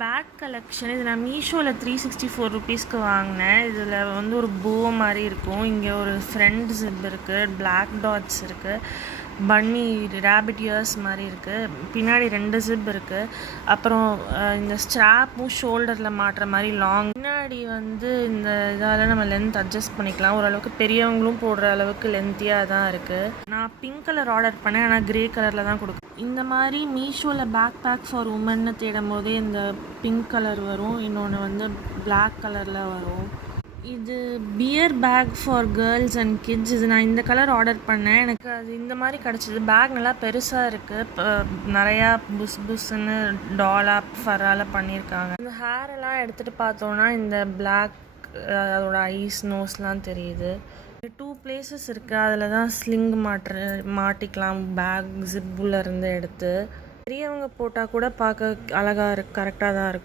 Back collection இது நான் மீஷோவில் ₹364 வாங்கினேன். இதில் வந்து ஒரு போ மாதிரி இருக்கும். இங்கே ஒரு ஃப்ரண்ட் ஜிப் இருக்குது, பிளாக் டாட்ஸ் இருக்குது, பன்னி ரேபிட் இயர்ஸ் மாதிரி இருக்குது, பின்னாடி 2 ஜிப் இருக்குது. அப்புறம் இந்த ஸ்ட்ராப்பும் ஷோல்டரில் மாட்டுற மாதிரி லாங். பின்னாடி வந்து இந்த இதால் நம்ம லென்த் அட்ஜஸ்ட் பண்ணிக்கலாம். ஓரளவுக்கு பெரியவங்களும் போடுற அளவுக்கு லென்த்தியாக தான் இருக்குது. நான் பிங்க் கலர் ஆர்டர் பண்ணேன், ஆனால் க்ரே கலரில் தான் கொடுக்கும். இந்த மாதிரி மீஷோவில் பேக் பேக் ஃபார் உமன்னு தேடும் போதே இந்த பிங்க் கலர் வரும், இன்னொன்று வந்து பிளாக் கலரில் வரும். இது bear bag for girls and kids. இது நான் இந்த கலர் ஆர்டர் பண்ணேன், எனக்கு அது இந்த மாதிரி கிடச்சிது. பேக் நல்லா பெருசாக இருக்குது, நிறையா புஸ்ன்னு டாலாக ஃபரால் பண்ணியிருக்காங்க. இந்த ஹேரெல்லாம் எடுத்துகிட்டு பார்த்தோன்னா இந்த பிளாக் அதோட ஐஸ் நோஸ்லாம் தெரியுது. 2 பிளேசஸ் இருக்குது, அதில் தான் ஸ்லிங் மாட்டிக்கலாம் பேக் ஜிப்புலேருந்து எடுத்து. பெரியவங்க போட்டால் கூட பார்க்க அழகாக கரெக்டாக தான் இருக்கும்.